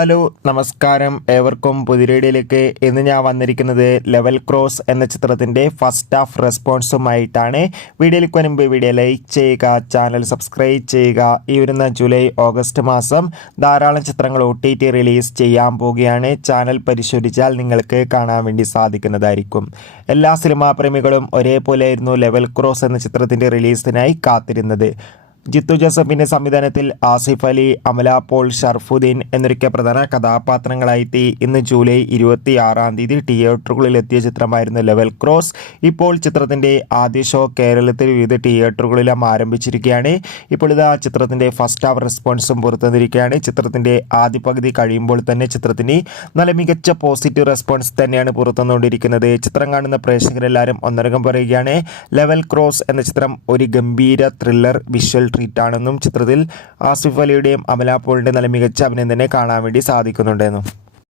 Hello നമസ്കാരം, ഏവർക്കും പുതിരേഡിയിലേക്ക്. ഇന്ന് ഞാൻ വന്നിരിക്കുന്നത് ലെവൽ ക്രോസ് എന്ന ചിത്രത്തിൻ്റെ ഫസ്റ്റ് ഹാഫ് റെസ്പോൺസുമായിട്ടാണ്. വീഡിയോയിലേക്ക് മുൻപ് വീഡിയോ ലൈക്ക് ചെയ്യുക, ചാനൽ സബ്സ്ക്രൈബ് ചെയ്യുക. ഈ വരുന്ന ജൂലൈ ഓഗസ്റ്റ് മാസം ധാരാളം ചിത്രങ്ങൾ OTT റിലീസ് ചെയ്യാൻ പോവുകയാണ്. ചാനൽ പരിശോധിച്ചാൽ നിങ്ങൾക്ക് കാണാൻ വേണ്ടി സാധിക്കുന്നതായിരിക്കും. എല്ലാ സിനിമാ പ്രേമികളും ഒരേപോലെയായിരുന്നു ലെവൽ ക്രോസ് എന്ന ചിത്രത്തിൻ്റെ റിലീസിനായി കാത്തിരുന്നത്. ജിത്തു ജോസഫിൻ്റെ സംവിധാനത്തിൽ ആസിഫ് അലി, അമല പോൾ, ഷർഫുദ്ദീൻ എന്നൊക്കെ പ്രധാന കഥാപാത്രങ്ങളായി ഇന്ന് ജൂലൈ 26 തിയേറ്ററുകളിൽ എത്തിയ ചിത്രമായിരുന്നു ലെവൽ ക്രോസ്. ഇപ്പോൾ ചിത്രത്തിൻ്റെ ആദ്യ ഷോ കേരളത്തിൽ വിവിധ തിയേറ്ററുകളിലും ആരംഭിച്ചിരിക്കുകയാണ്. ഇപ്പോൾ ഇതാ ചിത്രത്തിൻ്റെ ഫസ്റ്റ് ഹാഫ് റെസ്പോൺസും പുറത്തുവന്നിരിക്കുകയാണ്. ചിത്രത്തിൻ്റെ ആദ്യ പകുതി കഴിയുമ്പോൾ തന്നെ ചിത്രത്തിന് നല്ല മികച്ച പോസിറ്റീവ് റെസ്പോൺസ് തന്നെയാണ് പുറത്തുവന്നുകൊണ്ടിരിക്കുന്നത്. ചിത്രം കാണുന്ന പ്രേക്ഷകരെല്ലാവരും ഒന്നടങ്കം പറയുകയാണ്, ലെവൽ ക്രോസ് എന്ന ചിത്രം ഒരു ഗംഭീര ത്രില്ലർ വിഷ്വൽ ട്രീറ്റ് ആണെന്നും ചിത്രത്തിൽ ആസിഫ് അലിയുടെയും അമല പോളിൻ്റെയും നല്ല മികച്ച അഭിനയം തന്നെ കാണാൻ വേണ്ടി സാധിക്കുന്നുണ്ടെന്നും.